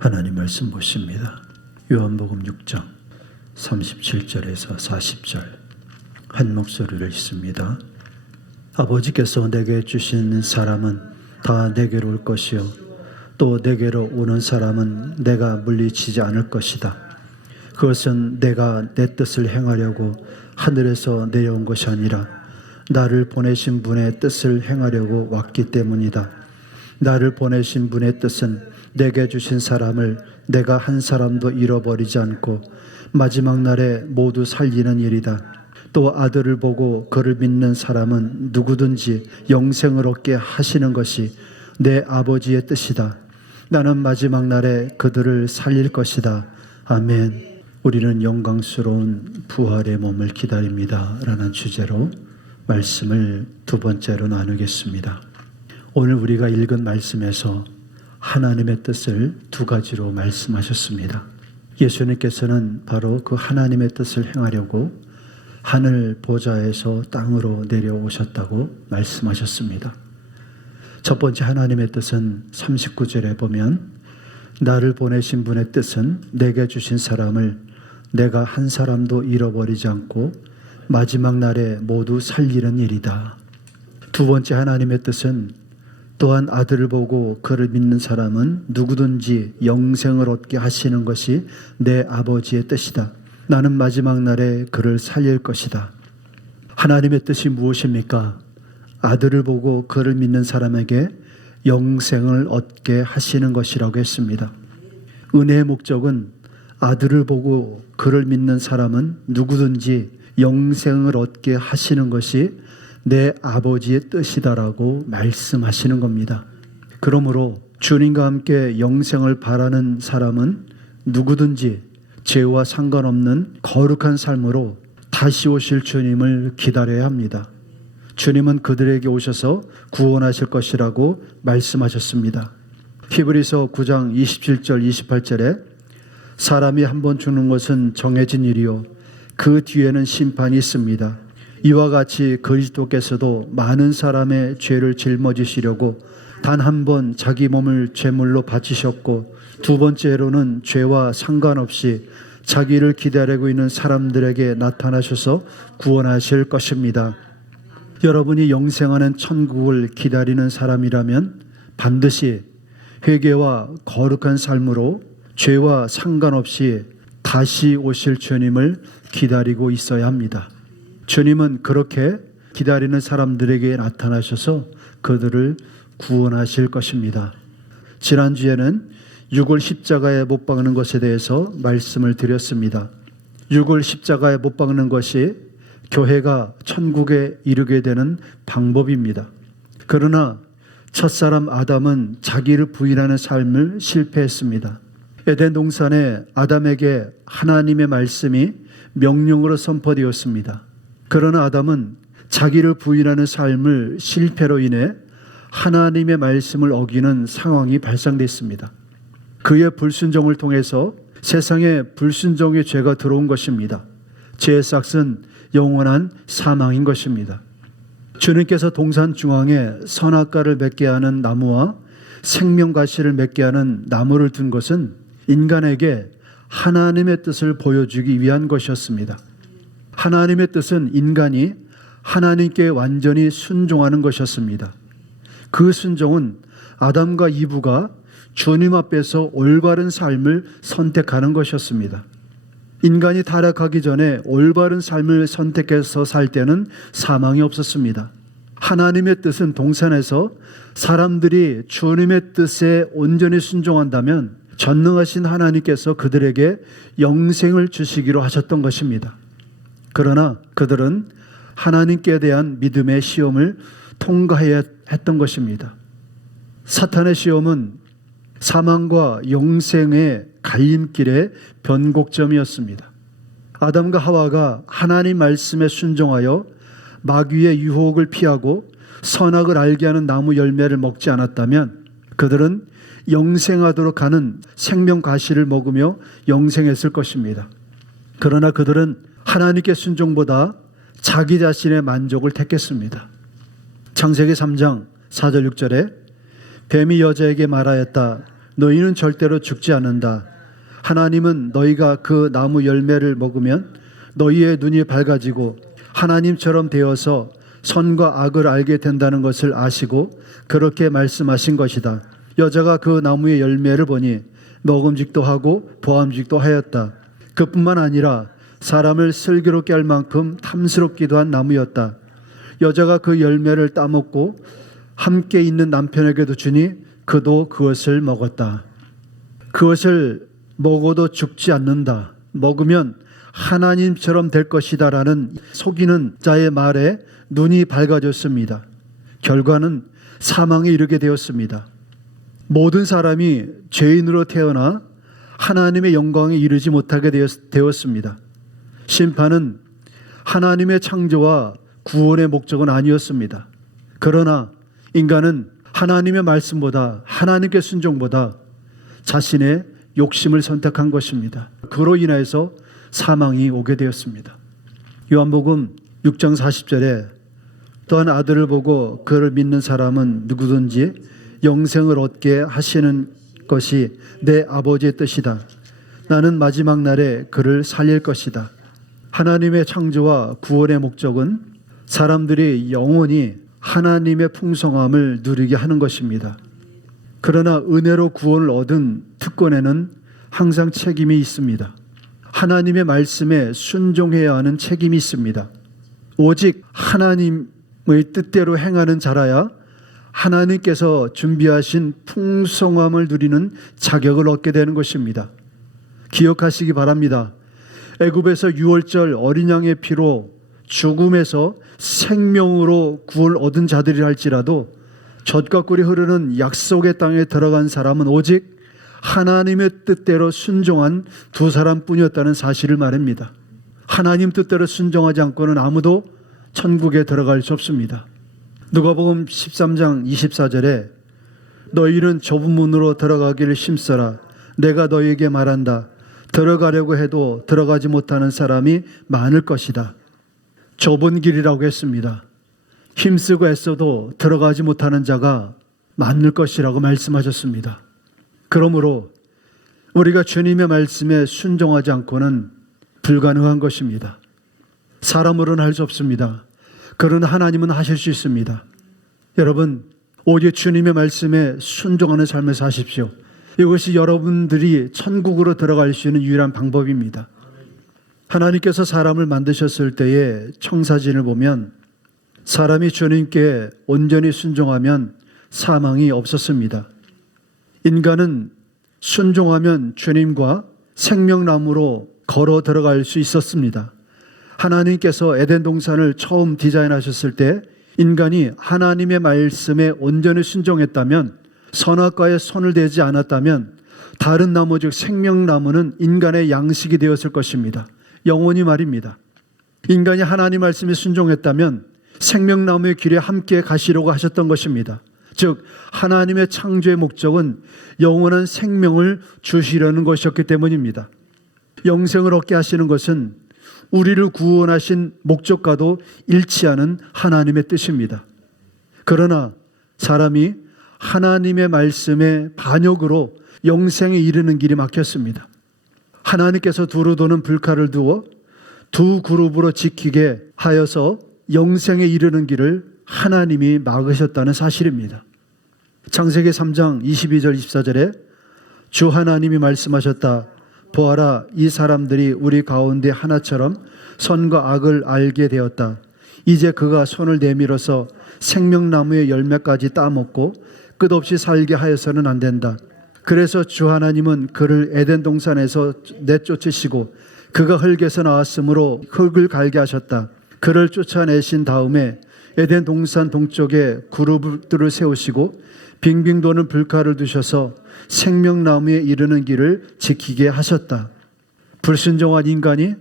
하나님 말씀 보십니다. 요한복음 6장 37절에서 40절 한 목소리를 읽습니다. 아버지께서 내게 주신 사람은 다 내게로 올 것이요 또 내게로 오는 사람은 내가 물리치지 않을 것이다. 그것은 내가 내 뜻을 행하려고 하늘에서 내려온 것이 아니라 나를 보내신 분의 뜻을 행하려고 왔기 때문이다. 나를 보내신 분의 뜻은 내게 주신 사람을 내가 한 사람도 잃어버리지 않고 마지막 날에 모두 살리는 일이다. 또 아들을 보고 그를 믿는 사람은 누구든지 영생을 얻게 하시는 것이 내 아버지의 뜻이다. 나는 마지막 날에 그들을 살릴 것이다. 아멘. 우리는 영광스러운 부활의 몸을 기다립니다 라는 주제로 말씀을 두 번째로 나누겠습니다. 오늘 우리가 읽은 말씀에서 하나님의 뜻을 두 가지로 말씀하셨습니다. 예수님께서는 바로 그 하나님의 뜻을 행하려고 하늘 보좌에서 땅으로 내려오셨다고 말씀하셨습니다. 첫 번째 하나님의 뜻은 39절에 보면 나를 보내신 분의 뜻은 내게 주신 사람을 내가 한 사람도 잃어버리지 않고 마지막 날에 모두 살리는 일이다. 두 번째 하나님의 뜻은 또한 아들을 보고 그를 믿는 사람은 누구든지 영생을 얻게 하시는 것이 내 아버지의 뜻이다. 나는 마지막 날에 그를 살릴 것이다. 하나님의 뜻이 무엇입니까? 아들을 보고 그를 믿는 사람에게 영생을 얻게 하시는 것이라고 했습니다. 은혜의 목적은 아들을 보고 그를 믿는 사람은 누구든지 영생을 얻게 하시는 것이 내 아버지의 뜻이다라고 말씀하시는 겁니다. 그러므로 주님과 함께 영생을 바라는 사람은 누구든지 죄와 상관없는 거룩한 삶으로 다시 오실 주님을 기다려야 합니다. 주님은 그들에게 오셔서 구원하실 것이라고 말씀하셨습니다. 히브리서 9장 27절 28절에 사람이 한 번 죽는 것은 정해진 일이요 그 뒤에는 심판이 있습니다. 이와 같이 그리스도께서도 많은 사람의 죄를 짊어지시려고 단 한 번 자기 몸을 제물로 바치셨고 두 번째로는 죄와 상관없이 자기를 기다리고 있는 사람들에게 나타나셔서 구원하실 것입니다. 여러분이 영생하는 천국을 기다리는 사람이라면 반드시 회개와 거룩한 삶으로 죄와 상관없이 다시 오실 주님을 기다리고 있어야 합니다. 주님은 그렇게 기다리는 사람들에게 나타나셔서 그들을 구원하실 것입니다. 지난주에는 육을 십자가에 못 박는 것에 대해서 말씀을 드렸습니다. 육을 십자가에 못 박는 것이 교회가 천국에 이르게 되는 방법입니다. 그러나 첫사람 아담은 자기를 부인하는 삶을 실패했습니다. 에덴 동산에 아담에게 하나님의 말씀이 명령으로 선포되었습니다. 그러나 아담은 자기를 부인하는 삶을 실패로 인해 하나님의 말씀을 어기는 상황이 발생됐습니다. 그의 불순종을 통해서 세상에 불순종의 죄가 들어온 것입니다. 죄의 싹은 영원한 사망인 것입니다. 주님께서 동산 중앙에 선악과를 맺게 하는 나무와 생명과실을 맺게 하는 나무를 둔 것은 인간에게 하나님의 뜻을 보여주기 위한 것이었습니다. 하나님의 뜻은 인간이 하나님께 완전히 순종하는 것이었습니다. 그 순종은 아담과 이브가 주님 앞에서 올바른 삶을 선택하는 것이었습니다. 인간이 타락하기 전에 올바른 삶을 선택해서 살 때는 사망이 없었습니다. 하나님의 뜻은 동산에서 사람들이 주님의 뜻에 온전히 순종한다면 전능하신 하나님께서 그들에게 영생을 주시기로 하셨던 것입니다. 그러나 그들은 하나님께 대한 믿음의 시험을 통과해야 했던 것입니다. 사탄의 시험은 사망과 영생의 갈림길의 변곡점이었습니다. 아담과 하와가 하나님 말씀에 순종하여 마귀의 유혹을 피하고 선악을 알게 하는 나무 열매를 먹지 않았다면 그들은 영생하도록 하는 생명과실을 먹으며 영생했을 것입니다. 그러나 그들은 하나님께 순종보다 자기 자신의 만족을 택했습니다. 창세기 3장 4절 6절에 뱀이 여자에게 말하였다. 너희는 절대로 죽지 않는다. 하나님은 너희가 그 나무 열매를 먹으면 너희의 눈이 밝아지고 하나님처럼 되어서 선과 악을 알게 된다는 것을 아시고 그렇게 말씀하신 것이다. 여자가 그 나무의 열매를 보니 먹음직도 하고 보암직도 하였다. 그뿐만 아니라 사람을 슬기롭게 할 만큼 탐스럽기도 한 나무였다. 여자가 그 열매를 따먹고 함께 있는 남편에게도 주니 그도 그것을 먹었다. 그것을 먹어도 죽지 않는다. 먹으면 하나님처럼 될 것이다 라는 속이는 자의 말에 눈이 밝아졌습니다. 결과는 사망에 이르게 되었습니다. 모든 사람이 죄인으로 태어나 하나님의 영광에 이르지 못하게 되었습니다. 심판은 하나님의 창조와 구원의 목적은 아니었습니다. 그러나 인간은 하나님의 말씀보다 하나님께 순종보다 자신의 욕심을 선택한 것입니다. 그로 인해서 사망이 오게 되었습니다. 요한복음 6장 40절에 또한 아들을 보고 그를 믿는 사람은 누구든지 영생을 얻게 하시는 것이 내 아버지의 뜻이다. 나는 마지막 날에 그를 살릴 것이다. 하나님의 창조와 구원의 목적은 사람들이 영원히 하나님의 풍성함을 누리게 하는 것입니다. 그러나 은혜로 구원을 얻은 특권에는 항상 책임이 있습니다. 하나님의 말씀에 순종해야 하는 책임이 있습니다. 오직 하나님의 뜻대로 행하는 자라야 하나님께서 준비하신 풍성함을 누리는 자격을 얻게 되는 것입니다. 기억하시기 바랍니다. 애굽에서 유월절 어린 양의 피로 죽음에서 생명으로 구원을 얻은 자들이 할지라도 젖과 꿀이 흐르는 약속의 땅에 들어간 사람은 오직 하나님의 뜻대로 순종한 두 사람뿐이었다는 사실을 말합니다. 하나님 뜻대로 순종하지 않고는 아무도 천국에 들어갈 수 없습니다. 누가복음 13장 24절에 너희는 좁은 문으로 들어가기를 힘써라. 내가 너희에게 말한다. 들어가려고 해도 들어가지 못하는 사람이 많을 것이다. 좁은 길이라고 했습니다. 힘쓰고 애써도 들어가지 못하는 자가 많을 것이라고 말씀하셨습니다. 그러므로 우리가 주님의 말씀에 순종하지 않고는 불가능한 것입니다. 사람으로는 할 수 없습니다. 그러나 하나님은 하실 수 있습니다. 여러분, 오직 주님의 말씀에 순종하는 삶을 사십시오. 이것이 여러분들이 천국으로 들어갈 수 있는 유일한 방법입니다. 하나님께서 사람을 만드셨을 때에 청사진을 보면 사람이 주님께 온전히 순종하면 사망이 없었습니다. 인간은 순종하면 주님과 생명나무로 걸어 들어갈 수 있었습니다. 하나님께서 에덴 동산을 처음 디자인하셨을 때 인간이 하나님의 말씀에 온전히 순종했다면, 선악과에 손을 대지 않았다면 다른 나무 즉 생명나무는 인간의 양식이 되었을 것입니다. 영원히 말입니다. 인간이 하나님 말씀에 순종했다면 생명나무의 길에 함께 가시려고 하셨던 것입니다. 즉 하나님의 창조의 목적은 영원한 생명을 주시려는 것이었기 때문입니다. 영생을 얻게 하시는 것은 우리를 구원하신 목적과도 일치하는 하나님의 뜻입니다. 그러나 사람이 하나님의 말씀의 반역으로 영생에 이르는 길이 막혔습니다. 하나님께서 두루 도는 불칼을 두어 두 그룹으로 지키게 하여서 영생에 이르는 길을 하나님이 막으셨다는 사실입니다. 창세기 3장 22절 24절에 주 하나님이 말씀하셨다. 보아라, 이 사람들이 우리 가운데 하나처럼 선과 악을 알게 되었다. 이제 그가 손을 내밀어서 생명나무의 열매까지 따먹고 끝없이 살게 하여서는 안 된다. 그래서 주 하나님은 그를 에덴 동산에서 내쫓으시고 그가 흙에서 나왔으므로 흙을 갈게 하셨다. 그를 쫓아내신 다음에 에덴 동산 동쪽에 그룹들을 세우시고 빙빙 도는 불칼을 두셔서 생명나무에 이르는 길을 지키게 하셨다. 불순종한 인간이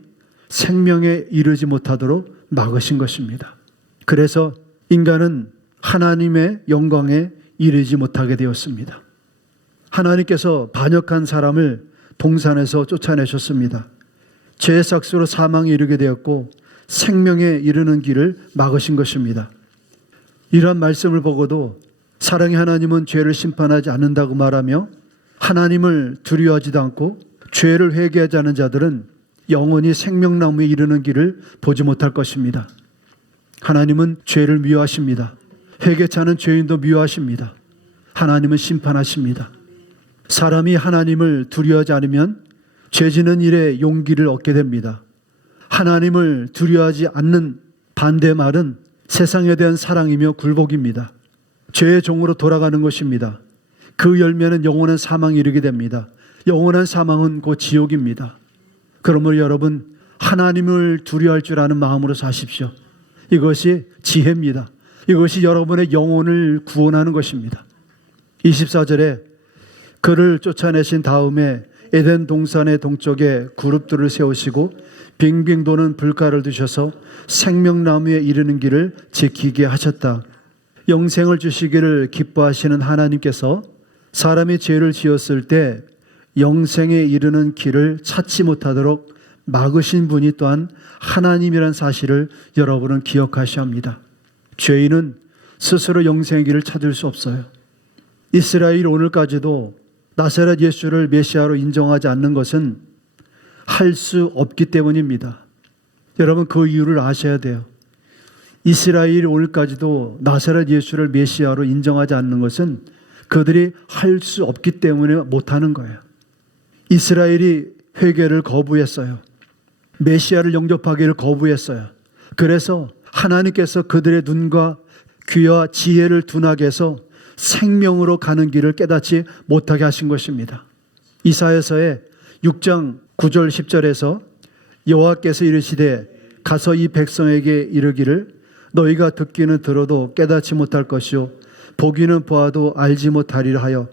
생명에 이르지 못하도록 막으신 것입니다. 그래서 인간은 하나님의 영광에 이르지 못하게 되었습니다. 하나님께서 반역한 사람을 동산에서 쫓아내셨습니다. 죄의 삭스로 사망에 이르게 되었고 생명에 이르는 길을 막으신 것입니다. 이러한 말씀을 보고도 사랑의 하나님은 죄를 심판하지 않는다고 말하며 하나님을 두려워하지도 않고 죄를 회개하지 않은 자들은 영원히 생명나무에 이르는 길을 보지 못할 것입니다. 하나님은 죄를 미워하십니다. 회개치 않은 죄인도 미워하십니다. 하나님은 심판하십니다. 사람이 하나님을 두려워하지 않으면 죄지는 일에 용기를 얻게 됩니다. 하나님을 두려워하지 않는 반대말은 세상에 대한 사랑이며 굴복입니다. 죄의 종으로 돌아가는 것입니다. 그 열매는 영원한 사망에 이르게 됩니다. 영원한 사망은 곧 지옥입니다. 그러므로 여러분, 하나님을 두려워할 줄 아는 마음으로 사십시오. 이것이 지혜입니다. 이것이 여러분의 영혼을 구원하는 것입니다. 24절에 그를 쫓아내신 다음에 에덴 동산의 동쪽에 그룹들을 세우시고 빙빙 도는 불가를 두셔서 생명나무에 이르는 길을 지키게 하셨다. 영생을 주시기를 기뻐하시는 하나님께서 사람이 죄를 지었을 때 영생에 이르는 길을 찾지 못하도록 막으신 분이 또한 하나님이란 사실을 여러분은 기억하셔야 합니다. 죄인은 스스로 영생의 길을 찾을 수 없어요. 이스라엘 오늘까지도 나사렛 예수를 메시아로 인정하지 않는 것은 할 수 없기 때문입니다. 여러분, 그 이유를 아셔야 돼요. 이스라엘이 오늘까지도 나사렛 예수를 메시아로 인정하지 않는 것은 그들이 할 수 없기 때문에 못하는 거예요. 이스라엘이 회개를 거부했어요. 메시아를 영접하기를 거부했어요. 그래서 하나님께서 그들의 눈과 귀와 지혜를 둔하게 해서 생명으로 가는 길을 깨닫지 못하게 하신 것입니다. 이사야서의 6장 9절 10절에서 여호와께서 이르시되 가서 이 백성에게 이르기를 너희가 듣기는 들어도 깨닫지 못할 것이요 보기는 보아도 알지 못하리라 하여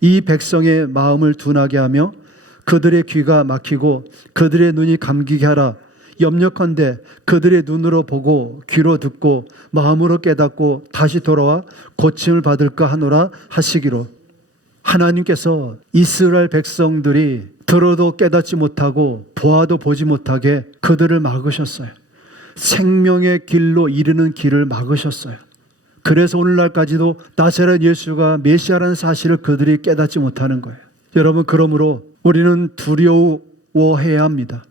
이 백성의 마음을 둔하게 하며 그들의 귀가 막히고 그들의 눈이 감기게 하라. 염려컨대 그들의 눈으로 보고 귀로 듣고 마음으로 깨닫고 다시 돌아와 고침을 받을까 하노라 하시기로. 하나님께서 이스라엘 백성들이 들어도 깨닫지 못하고 보아도 보지 못하게 그들을 막으셨어요. 생명의 길로 이르는 길을 막으셨어요. 그래서 오늘날까지도 나사렛 예수가 메시아라는 사실을 그들이 깨닫지 못하는 거예요. 여러분, 그러므로 우리는 두려워해야 합니다.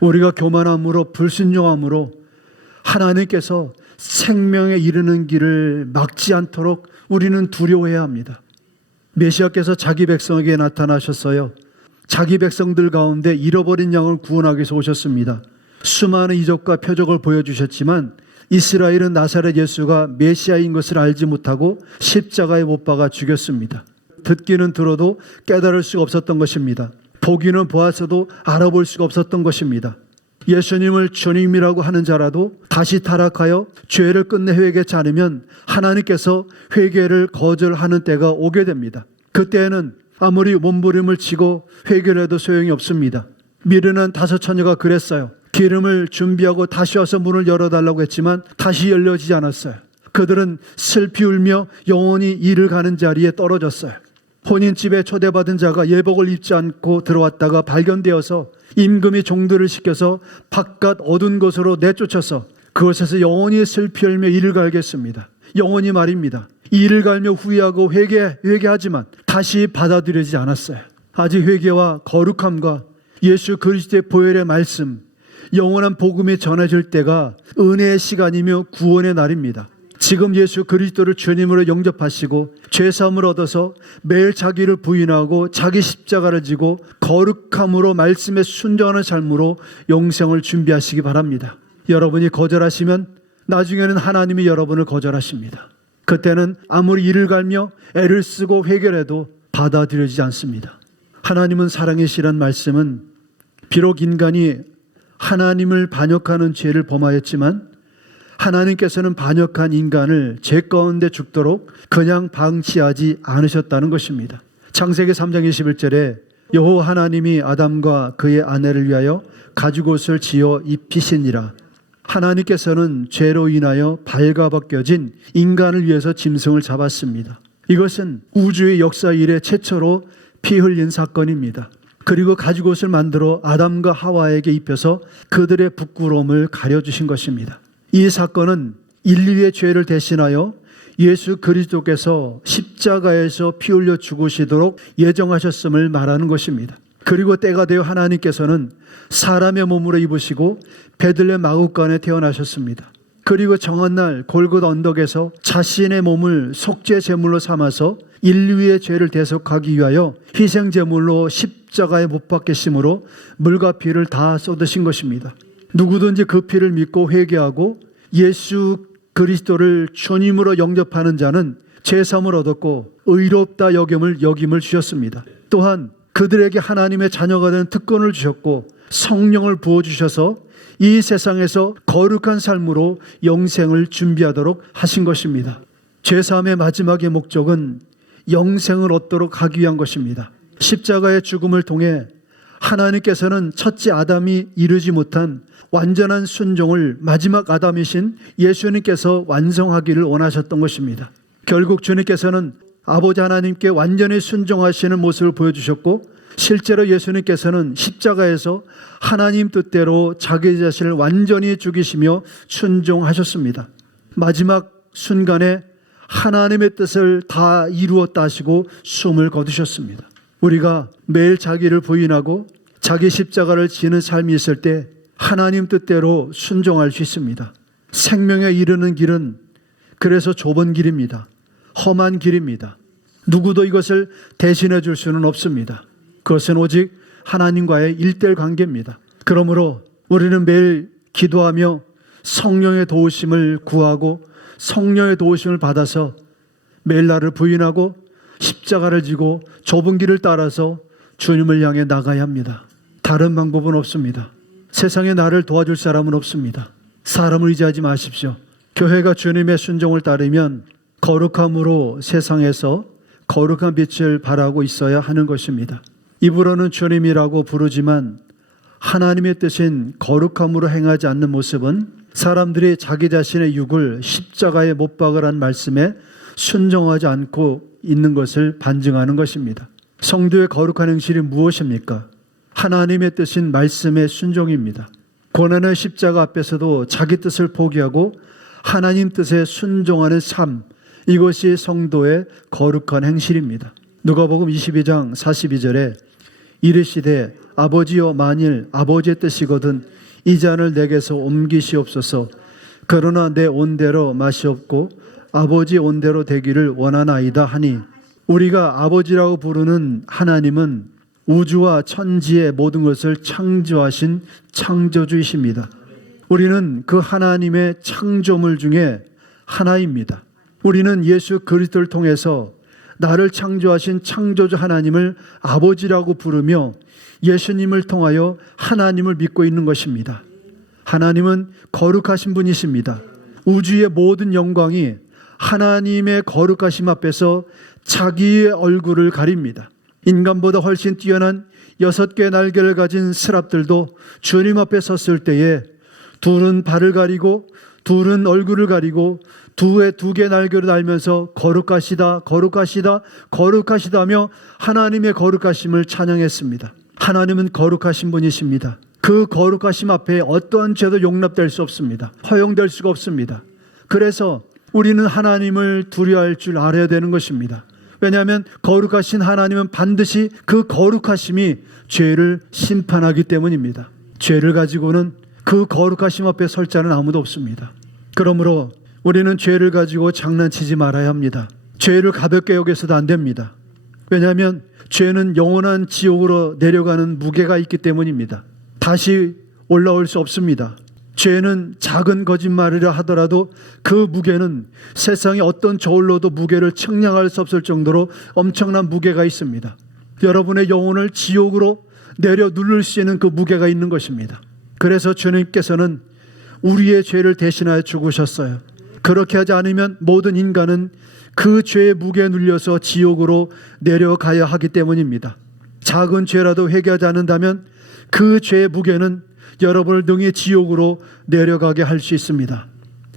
우리가 교만함으로 불순종함으로 하나님께서 생명에 이르는 길을 막지 않도록 우리는 두려워해야 합니다. 메시아께서 자기 백성에게 나타나셨어요. 자기 백성들 가운데 잃어버린 양을 구원하기 위해서 오셨습니다. 수많은 이적과 표적을 보여주셨지만 이스라엘은 나사렛 예수가 메시아인 것을 알지 못하고 십자가에 못 박아 죽였습니다. 듣기는 들어도 깨달을 수가 없었던 것입니다. 보기는 보았어도 알아볼 수가 없었던 것입니다. 예수님을 주님이라고 하는 자라도 다시 타락하여 죄를 끝내 회개치 않으면 하나님께서 회개를 거절하는 때가 오게 됩니다. 그때는 아무리 몸부림을 치고 회개를 해도 소용이 없습니다. 미르는 5 처녀가 그랬어요. 기름을 준비하고 다시 와서 문을 열어달라고 했지만 다시 열려지지 않았어요. 그들은 슬피 울며 영원히 이를 가는 자리에 떨어졌어요. 혼인집에 초대받은 자가 예복을 입지 않고 들어왔다가 발견되어서 임금이 종들을 시켜서 바깥 어두운 곳으로 내쫓아서 그곳에서 영원히 슬피 울며 이를 갈겠습니다. 영원히 말입니다. 이를 갈며 후회하고 회개하지만 다시 받아들여지지 않았어요. 아직 회개와 거룩함과 예수 그리스도의 보혈의 말씀, 영원한 복음이 전해질 때가 은혜의 시간이며 구원의 날입니다. 지금 예수 그리스도를 주님으로 영접하시고 죄사함을 얻어서 매일 자기를 부인하고 자기 십자가를 지고 거룩함으로 말씀에 순종하는 삶으로 영생을 준비하시기 바랍니다. 여러분이 거절하시면 나중에는 하나님이 여러분을 거절하십니다. 그때는 아무리 이를 갈며 애를 쓰고 회개해도 받아들여지지 않습니다. 하나님은 사랑이시란 말씀은 비록 인간이 하나님을 반역하는 죄를 범하였지만 하나님께서는 반역한 인간을 죄 가운데 죽도록 그냥 방치하지 않으셨다는 것입니다. 창세기 3장 21절에 여호와 하나님이 아담과 그의 아내를 위하여 가죽옷을 지어 입히시니라. 하나님께서는 죄로 인하여 발가벗겨진 인간을 위해서 짐승을 잡았습니다. 이것은 우주의 역사 이래 최초로 피 흘린 사건입니다. 그리고 가죽옷을 만들어 아담과 하와에게 입혀서 그들의 부끄러움을 가려주신 것입니다. 이 사건은 인류의 죄를 대신하여 예수 그리스도께서 십자가에서 피 흘려 죽으시도록 예정하셨음을 말하는 것입니다. 그리고 때가 되어 하나님께서는 사람의 몸으로 입으시고 베들레헴 마구간에 태어나셨습니다. 그리고 정한 날 골고다 언덕에서 자신의 몸을 속죄 제물로 삼아서 인류의 죄를 대속하기 위하여 희생 제물로 십자가에 못 박히심으로 물과 피를 다 쏟으신 것입니다. 누구든지 그 피를 믿고 회개하고 예수 그리스도를 주님으로 영접하는 자는 죄사함을 얻었고 의롭다 여김을 주셨습니다. 또한 그들에게 하나님의 자녀가 되는 특권을 주셨고 성령을 부어주셔서 이 세상에서 거룩한 삶으로 영생을 준비하도록 하신 것입니다. 죄사함의 마지막의 목적은 영생을 얻도록 하기 위한 것입니다. 십자가의 죽음을 통해 하나님께서는 첫째 아담이 이루지 못한 완전한 순종을 마지막 아담이신 예수님께서 완성하기를 원하셨던 것입니다. 결국 주님께서는 아버지 하나님께 완전히 순종하시는 모습을 보여주셨고 실제로 예수님께서는 십자가에서 하나님 뜻대로 자기 자신을 완전히 죽이시며 순종하셨습니다. 마지막 순간에 하나님의 뜻을 다 이루었다 하시고 숨을 거두셨습니다. 우리가 매일 자기를 부인하고 자기 십자가를 지는 삶이 있을 때 하나님 뜻대로 순종할 수 있습니다. 생명에 이르는 길은 그래서 좁은 길입니다. 험한 길입니다. 누구도 이것을 대신해 줄 수는 없습니다. 그것은 오직 하나님과의 일대일 관계입니다. 그러므로 우리는 매일 기도하며 성령의 도우심을 구하고 성령의 도우심을 받아서 매일 나를 부인하고 십자가를 지고 좁은 길을 따라서 주님을 향해 나가야 합니다. 다른 방법은 없습니다. 세상에 나를 도와줄 사람은 없습니다. 사람을 의지하지 마십시오. 교회가 주님의 순종을 따르면 거룩함으로 세상에서 거룩한 빛을 발하고 있어야 하는 것입니다. 입으로는 주님이라고 부르지만 하나님의 뜻인 거룩함으로 행하지 않는 모습은 사람들이 자기 자신의 육을 십자가에 못 박으라는 말씀에 순종하지 않고 있는 것을 반증하는 것입니다. 성도의 거룩한 행실이 무엇입니까? 하나님의 뜻인 말씀의 순종입니다. 고난의 십자가 앞에서도 자기 뜻을 포기하고 하나님 뜻에 순종하는 삶, 이것이 성도의 거룩한 행실입니다. 누가복음 22장 42절에 이르시되 아버지여 만일 아버지의 뜻이거든 이 잔을 내게서 옮기시옵소서. 그러나 내 온대로 마시옵고 아버지 온대로 되기를 원하나이다 하니, 우리가 아버지라고 부르는 하나님은 우주와 천지의 모든 것을 창조하신 창조주이십니다. 우리는 그 하나님의 창조물 중에 하나입니다. 우리는 예수 그리스도를 통해서 나를 창조하신 창조주 하나님을 아버지라고 부르며 예수님을 통하여 하나님을 믿고 있는 것입니다. 하나님은 거룩하신 분이십니다. 우주의 모든 영광이 하나님의 거룩하심 앞에서 자기의 얼굴을 가립니다. 인간보다 훨씬 뛰어난 6개의 날개를 가진 스랍들도 주님 앞에 섰을 때에 둘은 발을 가리고 둘은 얼굴을 가리고 두 개의 날개를 달면서 거룩하시다 거룩하시다 거룩하시다 하며 하나님의 거룩하심을 찬양했습니다. 하나님은 거룩하신 분이십니다. 그 거룩하심 앞에 어떠한 죄도 용납될 수 없습니다. 허용될 수가 없습니다. 그래서 우리는 하나님을 두려워할 줄 알아야 되는 것입니다. 왜냐하면 거룩하신 하나님은 반드시 그 거룩하심이 죄를 심판하기 때문입니다. 죄를 가지고는 그 거룩하심 앞에 설 자는 아무도 없습니다. 그러므로 우리는 죄를 가지고 장난치지 말아야 합니다. 죄를 가볍게 여겨서도 안 됩니다. 왜냐하면 죄는 영원한 지옥으로 내려가는 무게가 있기 때문입니다. 다시 올라올 수 없습니다. 죄는 작은 거짓말이라 하더라도 그 무게는 세상의 어떤 저울로도 무게를 측량할 수 없을 정도로 엄청난 무게가 있습니다. 여러분의 영혼을 지옥으로 내려 누를 수 있는 그 무게가 있는 것입니다. 그래서 주님께서는 우리의 죄를 대신하여 죽으셨어요. 그렇게 하지 않으면 모든 인간은 그 죄의 무게에 눌려서 지옥으로 내려가야 하기 때문입니다. 작은 죄라도 회개하지 않는다면 그 죄의 무게는 여러분을 등에 지옥으로 내려가게 할 수 있습니다.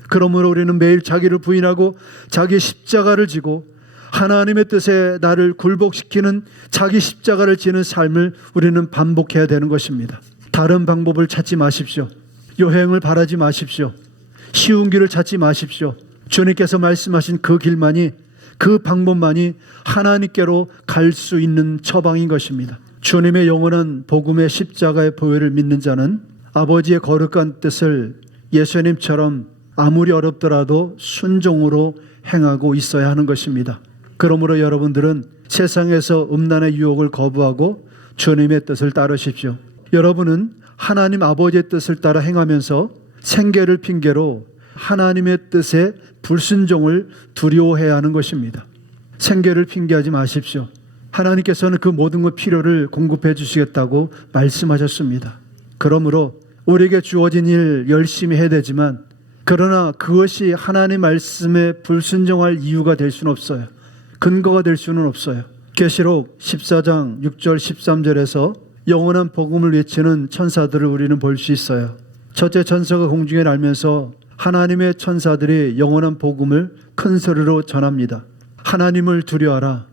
그러므로 우리는 매일 자기를 부인하고 자기 십자가를 지고 하나님의 뜻에 나를 굴복시키는 자기 십자가를 지는 삶을 우리는 반복해야 되는 것입니다. 다른 방법을 찾지 마십시오. 요행을 바라지 마십시오. 쉬운 길을 찾지 마십시오. 주님께서 말씀하신 그 길만이, 그 방법만이 하나님께로 갈 수 있는 처방인 것입니다. 주님의 영원한 복음의 십자가의 보혈을 믿는 자는 아버지의 거룩한 뜻을 예수님처럼 아무리 어렵더라도 순종으로 행하고 있어야 하는 것입니다. 그러므로 여러분들은 세상에서 음란의 유혹을 거부하고 주님의 뜻을 따르십시오. 여러분은 하나님 아버지의 뜻을 따라 행하면서 생계를 핑계로 하나님의 뜻에 불순종을 두려워해야 하는 것입니다. 생계를 핑계하지 마십시오. 하나님께서는 그 모든 것 필요를 공급해 주시겠다고 말씀하셨습니다. 그러므로 우리에게 주어진 일 열심히 해야 되지만, 그러나 그것이 하나님 말씀에 불순종할 이유가 될 수는 없어요. 근거가 될 수는 없어요. 계시록 14장 6절 13절에서 영원한 복음을 외치는 천사들을 우리는 볼 수 있어요. 첫째 천사가 공중에 날면서 하나님의 천사들이 영원한 복음을 큰 소리로 전합니다. 하나님을 두려워하라.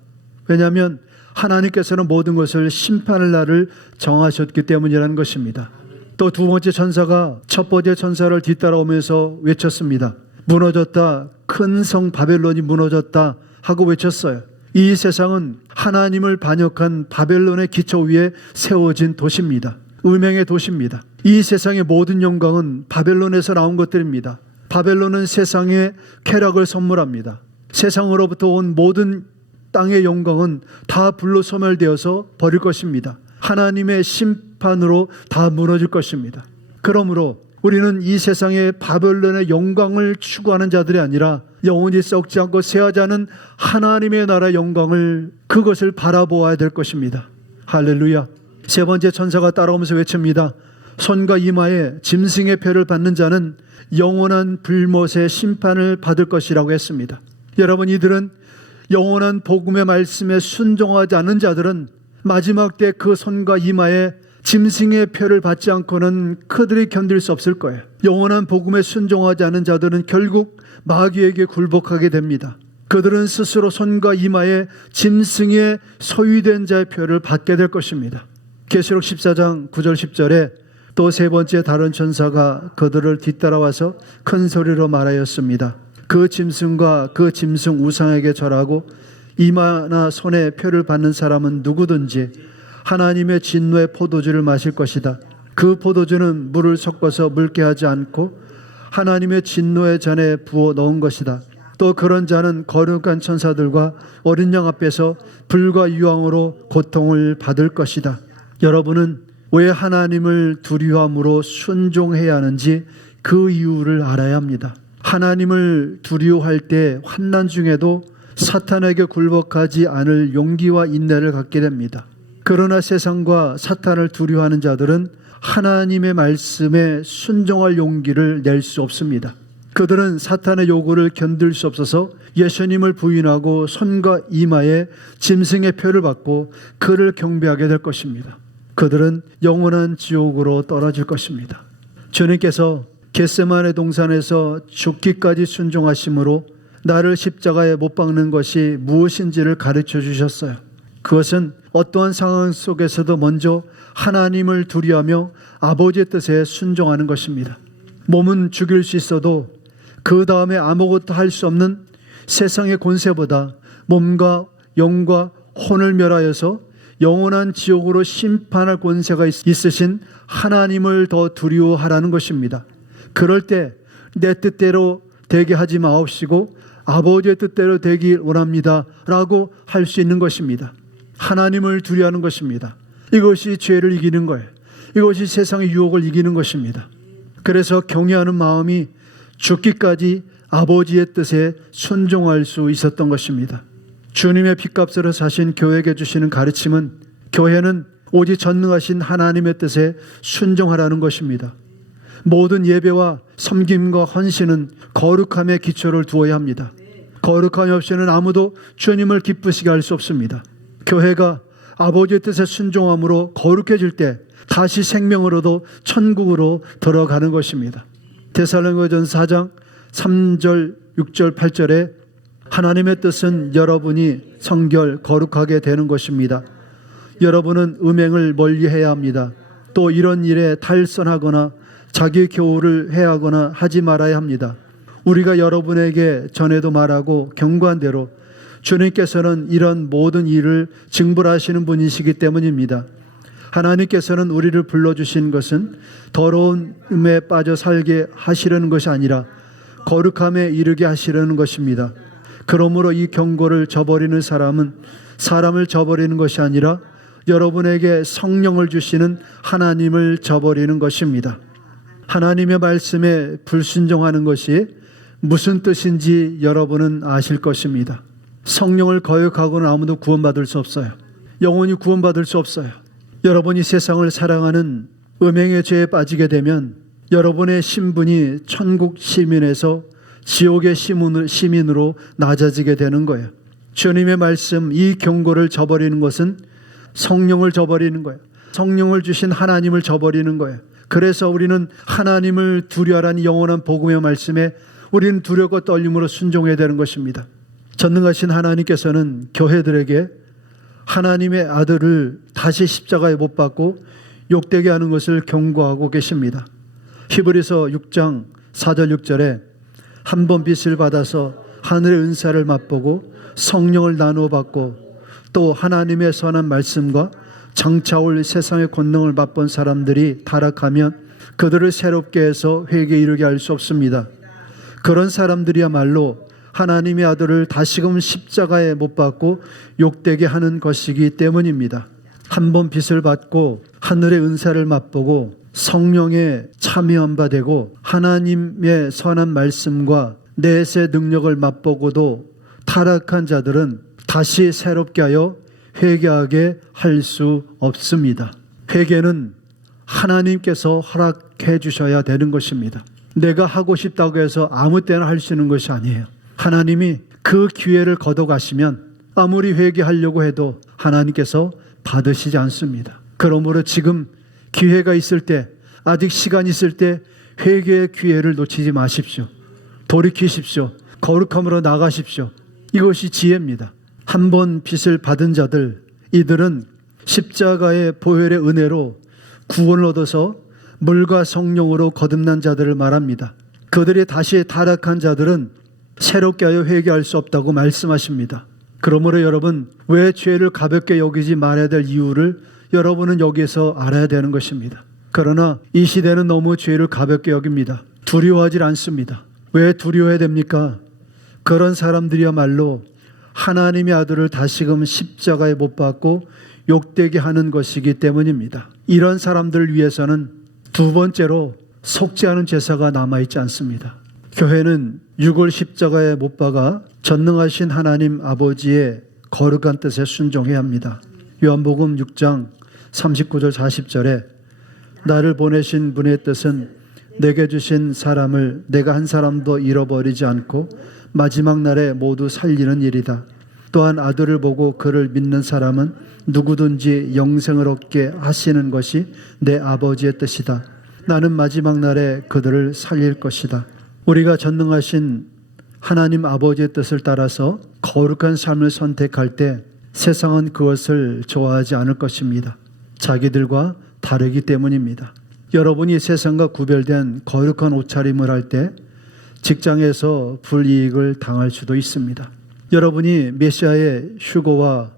왜냐하면 하나님께서는 모든 것을 심판할 날을 정하셨기 때문이라는 것입니다. 또 두 번째 천사가 첫 번째 천사를 뒤따라오면서 외쳤습니다. 무너졌다. 큰 성 바벨론이 무너졌다 하고 외쳤어요. 이 세상은 하나님을 반역한 바벨론의 기초 위에 세워진 도시입니다. 음행의 도시입니다. 이 세상의 모든 영광은 바벨론에서 나온 것들입니다. 바벨론은 세상에 쾌락을 선물합니다. 세상으로부터 온 모든 땅의 영광은 다 불로 소멸되어서 버릴 것입니다. 하나님의 심판으로 다 무너질 것입니다. 그러므로 우리는 이 세상의 바벨론의 영광을 추구하는 자들이 아니라 영원히 썩지 않고 쇠하지 않은 하나님의 나라의 영광을, 그것을 바라보아야 될 것입니다. 할렐루야. 세 번째 천사가 따라오면서 외칩니다. 손과 이마에 짐승의 표를 받는 자는 영원한 불못의 심판을 받을 것이라고 했습니다. 여러분, 이들은 영원한 복음의 말씀에 순종하지 않은 자들은 마지막 때 그 손과 이마에 짐승의 표를 받지 않고는 그들이 견딜 수 없을 거예요. 영원한 복음에 순종하지 않은 자들은 결국 마귀에게 굴복하게 됩니다. 그들은 스스로 손과 이마에 짐승의 소유된 자의 표를 받게 될 것입니다. 계시록 14장 9절 10절에 또 세 번째 다른 천사가 그들을 뒤따라와서 큰 소리로 말하였습니다. 그 짐승과 그 짐승 우상에게 절하고 이마나 손에 표를 받는 사람은 누구든지 하나님의 진노의 포도주를 마실 것이다. 그 포도주는 물을 섞어서 묽게 하지 않고 하나님의 진노의 잔에 부어 넣은 것이다. 또 그런 자는 거룩한 천사들과 어린 양 앞에서 불과 유황으로 고통을 받을 것이다. 여러분은 왜 하나님을 두려워함으로 순종해야 하는지 그 이유를 알아야 합니다. 하나님을 두려워할 때 환난 중에도 사탄에게 굴복하지 않을 용기와 인내를 갖게 됩니다. 그러나 세상과 사탄을 두려워하는 자들은 하나님의 말씀에 순종할 용기를 낼 수 없습니다. 그들은 사탄의 요구를 견딜 수 없어서 예수님을 부인하고 손과 이마에 짐승의 표를 받고 그를 경배하게 될 것입니다. 그들은 영원한 지옥으로 떨어질 것입니다. 주님께서 겟세마네 동산에서 죽기까지 순종하심으로 나를 십자가에 못 박는 것이 무엇인지를 가르쳐 주셨어요. 그것은 어떠한 상황 속에서도 먼저 하나님을 두려워하며 아버지의 뜻에 순종하는 것입니다. 몸은 죽일 수 있어도 그 다음에 아무것도 할 수 없는 세상의 권세보다 몸과 영과 혼을 멸하여서 영원한 지옥으로 심판할 권세가 있으신 하나님을 더 두려워하라는 것입니다. 그럴 때 내 뜻대로 되게 하지 마옵시고 아버지의 뜻대로 되길 원합니다 라고 할 수 있는 것입니다. 하나님을 두려워하는 것입니다. 이것이 죄를 이기는 거예요. 이것이 세상의 유혹을 이기는 것입니다. 그래서 경외하는 마음이 죽기까지 아버지의 뜻에 순종할 수 있었던 것입니다. 주님의 핏값으로 사신 교회에게 주시는 가르침은 교회는 오직 전능하신 하나님의 뜻에 순종하라는 것입니다. 모든 예배와 섬김과 헌신은 거룩함의 기초를 두어야 합니다. 거룩함이 없이는 아무도 주님을 기쁘시게 할 수 없습니다. 교회가 아버지의 뜻에 순종함으로 거룩해질 때 다시 생명으로도 천국으로 들어가는 것입니다. 데살로니가전서 4장 3절 6절 8절에 하나님의 뜻은 여러분이 성결 거룩하게 되는 것입니다. 여러분은 음행을 멀리해야 합니다. 또 이런 일에 탈선하거나 자기 교우를 해하거나 하지 말아야 합니다. 우리가 여러분에게 전에도 말하고 경고한 대로 주님께서는 이런 모든 일을 징벌하시는 분이시기 때문입니다. 하나님께서는 우리를 불러주신 것은 더러움에 빠져 살게 하시려는 것이 아니라 거룩함에 이르게 하시려는 것입니다. 그러므로 이 경고를 저버리는 사람은 사람을 저버리는 것이 아니라 여러분에게 성령을 주시는 하나님을 저버리는 것입니다. 하나님의 말씀에 불순종하는 것이 무슨 뜻인지 여러분은 아실 것입니다. 성령을 거역하고는 아무도 구원받을 수 없어요. 영원히 구원받을 수 없어요. 여러분이 세상을 사랑하는 음행의 죄에 빠지게 되면 여러분의 신분이 천국 시민에서 지옥의 시민으로 낮아지게 되는 거예요. 주님의 말씀, 이 경고를 저버리는 것은 성령을 저버리는 거예요. 성령을 주신 하나님을 저버리는 거예요. 그래서 우리는 하나님을 두려워하라는 영원한 복음의 말씀에 우리는 두려움과 떨림으로 순종해야 되는 것입니다. 전능하신 하나님께서는 교회들에게 하나님의 아들을 다시 십자가에 못 박고 욕되게 하는 것을 경고하고 계십니다. 히브리서 6장 4절 6절에 한 번 빚을 받아서 하늘의 은사를 맛보고 성령을 나누어 받고 또 하나님의 선한 말씀과 장차올 세상의 권능을 맛본 사람들이 타락하면 그들을 새롭게 해서 회개에 이르게 할 수 없습니다. 그런 사람들이야말로 하나님의 아들을 다시금 십자가에 못 박고 욕되게 하는 것이기 때문입니다. 한 번 빚을 받고 하늘의 은사를 맛보고 성령에 참여한 바 되고 하나님의 선한 말씀과 내세 능력을 맛보고도 타락한 자들은 다시 새롭게 하여 회개하게 할 수 없습니다. 회개는 하나님께서 허락해 주셔야 되는 것입니다. 내가 하고 싶다고 해서 아무 때나 할 수 있는 것이 아니에요. 하나님이 그 기회를 거둬가시면 아무리 회개하려고 해도 하나님께서 받으시지 않습니다. 그러므로 지금 기회가 있을 때, 아직 시간이 있을 때 회개의 기회를 놓치지 마십시오. 돌이키십시오. 거룩함으로 나가십시오. 이것이 지혜입니다. 한 번 빚을 받은 자들, 이들은 십자가의 보혈의 은혜로 구원을 얻어서 물과 성령으로 거듭난 자들을 말합니다. 그들이 다시 타락한 자들은 새롭게 하여 회개할 수 없다고 말씀하십니다. 그러므로 여러분, 왜 죄를 가볍게 여기지 말아야 될 이유를 여러분은 여기에서 알아야 되는 것입니다. 그러나 이 시대는 너무 죄를 가볍게 여깁니다. 두려워하지 않습니다. 왜 두려워해야 됩니까? 그런 사람들이야말로 하나님의 아들을 다시금 십자가에 못 박고 욕되게 하는 것이기 때문입니다. 이런 사람들을 위해서는 두 번째로 속지 않은 제사가 남아있지 않습니다. 교회는 육을 십자가에 못 박아 전능하신 하나님 아버지의 거룩한 뜻에 순종해야 합니다. 요한복음 6장 39절 40절에 나를 보내신 분의 뜻은 내게 주신 사람을 내가 한 사람도 잃어버리지 않고 마지막 날에 모두 살리는 일이다. 또한 아들을 보고 그를 믿는 사람은 누구든지 영생을 얻게 하시는 것이 내 아버지의 뜻이다. 나는 마지막 날에 그들을 살릴 것이다. 우리가 전능하신 하나님 아버지의 뜻을 따라서 거룩한 삶을 선택할 때 세상은 그것을 좋아하지 않을 것입니다. 자기들과 다르기 때문입니다. 여러분이 세상과 구별된 거룩한 옷차림을 할 때 직장에서 불이익을 당할 수도 있습니다. 여러분이 메시아의 휴거와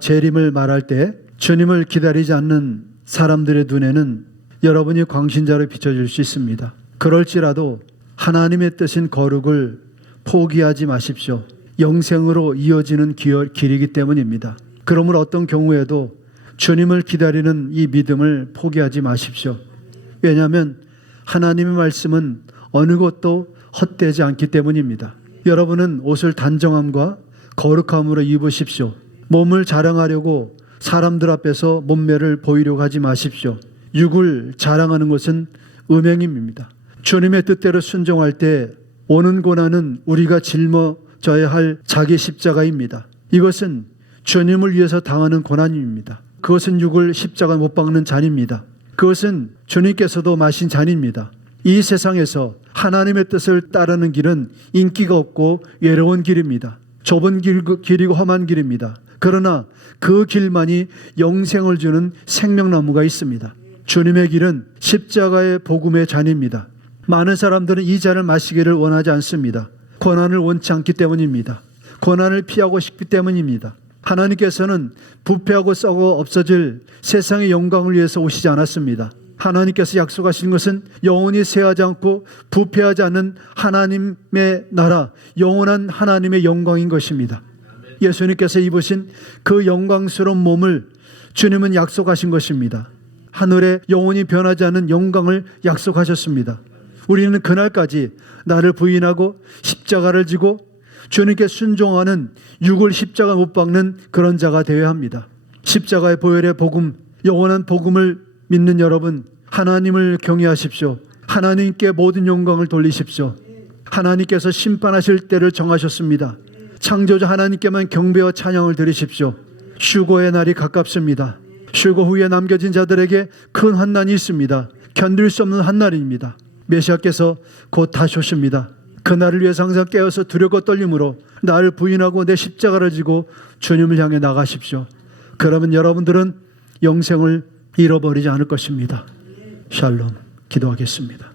재림을 말할 때 주님을 기다리지 않는 사람들의 눈에는 여러분이 광신자로 비춰질 수 있습니다. 그럴지라도 하나님의 뜻인 거룩을 포기하지 마십시오. 영생으로 이어지는 길이기 때문입니다. 그러므로 어떤 경우에도 주님을 기다리는 이 믿음을 포기하지 마십시오. 왜냐하면 하나님의 말씀은 어느 것도 헛되지 않기 때문입니다. 여러분은 옷을 단정함과 거룩함으로 입으십시오. 몸을 자랑하려고 사람들 앞에서 몸매를 보이려고 하지 마십시오. 육을 자랑하는 것은 음행입니다. 주님의 뜻대로 순종할 때 오는 고난은 우리가 짊어져야 할 자기 십자가입니다. 이것은 주님을 위해서 당하는 고난입니다. 그것은 육을 십자가 못 박는 잔입니다. 그것은 주님께서도 마신 잔입니다. 이 세상에서 하나님의 뜻을 따르는 길은 인기가 없고 외로운 길입니다. 좁은 길이고 험한 길입니다. 그러나 그 길만이 영생을 주는 생명나무가 있습니다. 주님의 길은 십자가의 복음의 잔입니다. 많은 사람들은 이 잔을 마시기를 원하지 않습니다. 고난을 원치 않기 때문입니다. 고난을 피하고 싶기 때문입니다. 하나님께서는 부패하고 썩어 없어질 세상의 영광을 위해서 오시지 않았습니다. 하나님께서 약속하신 것은 영원히 쇠하지 않고 부패하지 않는 하나님의 나라, 영원한 하나님의 영광인 것입니다. 예수님께서 입으신 그 영광스러운 몸을 주님은 약속하신 것입니다. 하늘에 영원히 변하지 않는 영광을 약속하셨습니다. 우리는 그날까지 나를 부인하고 십자가를 지고 주님께 순종하는 육을 십자가 못 박는 그런 자가 되어야 합니다. 십자가의 보혈의 복음, 영원한 복음을 믿는 여러분, 하나님을 경외하십시오. 하나님께 모든 영광을 돌리십시오. 하나님께서 심판하실 때를 정하셨습니다. 창조주 하나님께만 경배와 찬양을 드리십시오. 휴거의 날이 가깝습니다. 휴거 후에 남겨진 자들에게 큰 환난이 있습니다. 견딜 수 없는 환난입니다. 메시아께서 곧 다시 오십니다. 그날을 위해서 항상 깨어서 두렵고 떨림으로 나를 부인하고 내 십자가를 지고 주님을 향해 나가십시오. 그러면 여러분들은 영생을 잃어버리지 않을 것입니다. 샬롬. 기도하겠습니다.